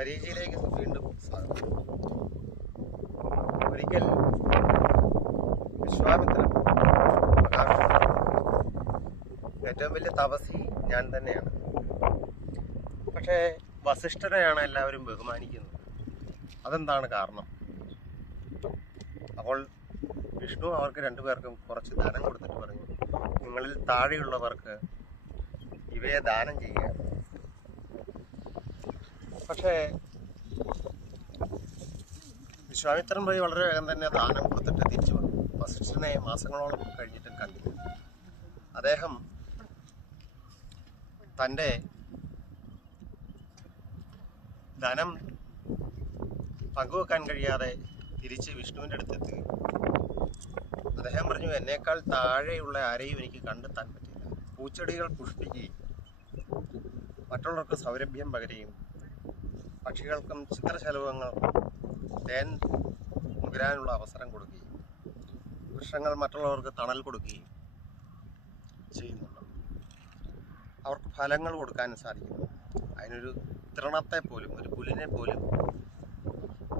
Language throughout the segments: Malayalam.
മരീചിയിലേക്ക് വീണ്ടും സ്വാഗതം. ഒരിക്കൽ വിശ്വാമിത്രൻ ഏറ്റവും വലിയ തപസ്വി ഞാൻ തന്നെയാണ്. പക്ഷേ വസിഷ്ഠനെയാണ് എല്ലാവരും ബഹുമാനിക്കുന്നത്. അതെന്താണ് കാരണം? അപ്പോൾ വിഷ്ണു അവർക്ക് രണ്ടുപേർക്കും കുറച്ച് ദാനം കൊടുത്തിട്ട് പറഞ്ഞു, നിങ്ങളിൽ താഴെയുള്ളവർക്ക് ഇവയെ ദാനം ചെയ്യുക. പക്ഷേ വിശ്വാമിത്രൻ പോയി വളരെ വേഗം തന്നെ ദാനം കൊടുത്തിട്ട് തിരിച്ചു വന്നു. വസിഷ്ഠനെ മാസങ്ങളോളം കഴിഞ്ഞിട്ടും കണ്ടില്ല. അദ്ദേഹം തൻ്റെ ധനം പങ്കുവെക്കാൻ കഴിയാതെ തിരിച്ച് വിഷ്ണുവിൻ്റെ അടുത്തെത്തി. അദ്ദേഹം പറഞ്ഞു, എന്നേക്കാൾ താഴെയുള്ള ആരെയും എനിക്ക് കണ്ടെത്താൻ പറ്റില്ല. പൂച്ചെടികൾ പുഷ്പിക്കുകയും മറ്റുള്ളവർക്ക് സൗരഭ്യം പകരുകയും പക്ഷികൾക്കും ചിത്രശലഭങ്ങൾക്കും തേൻ നുകരാനുള്ള അവസരം കൊടുക്കുകയും വൃക്ഷങ്ങൾ മറ്റുള്ളവർക്ക് തണൽ കൊടുക്കുകയും ചെയ്യുന്നുണ്ട്. അവർക്ക് ഫലങ്ങൾ കൊടുക്കാനും സാധിക്കുന്നു. അതിനൊരു തൃണത്തെ പോലും, ഒരു പുല്ലിനെ പോലും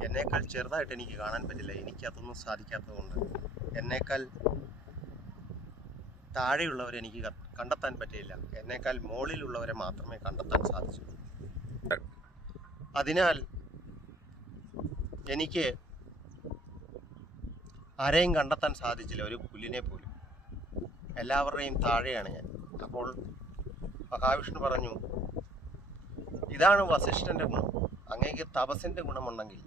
എന്നേക്കാൾ ചെറുതായിട്ട് എനിക്ക് കാണാൻ പറ്റില്ല. എനിക്കതൊന്നും സാധിക്കാത്തതുകൊണ്ട് എന്നേക്കാൾ താഴെയുള്ളവരെ എനിക്ക് കണ്ടെത്താൻ പറ്റില്ല. എന്നേക്കാൾ മുകളിലുള്ളവരെ മാത്രമേ കണ്ടെത്താൻ സാധിച്ചു. അതിനാൽ എനിക്ക് ആരെയും കണ്ടെത്താൻ സാധിച്ചില്ല, ഒരു പുല്ലിനെ പോലും. എല്ലാവരുടെയും താഴെയാണ് ഞാൻ. അപ്പോൾ മഹാവിഷ്ണു പറഞ്ഞു, ഇതാണ് വസിഷ്ഠൻ്റെ ഗുണം. അങ്ങേക്ക് തപസ്സിൻ്റെ ഗുണമുണ്ടെങ്കിൽ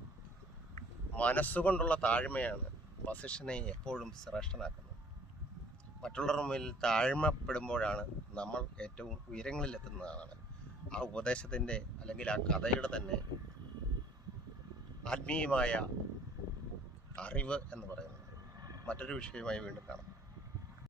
മനസ്സുകൊണ്ടുള്ള താഴ്മയാണ് വസിഷ്ഠനെ എപ്പോഴും ശ്രേഷ്ഠനാക്കുന്നത്. മറ്റുള്ളവരുടെ മുന്നിൽ താഴ്മപ്പെടുമ്പോഴാണ് നമ്മൾ ഏറ്റവും ഉയരങ്ങളിലെത്തുന്നതാണ് ആ ഉപദേശത്തിൻ്റെ അല്ലെങ്കിൽ ആ കഥയുടെ തന്നെ ആത്മീയമായ അറിവ് എന്ന് പറയുന്നത്. മറ്റൊരു വിഷയമായി വീണ്ടും കാണാം.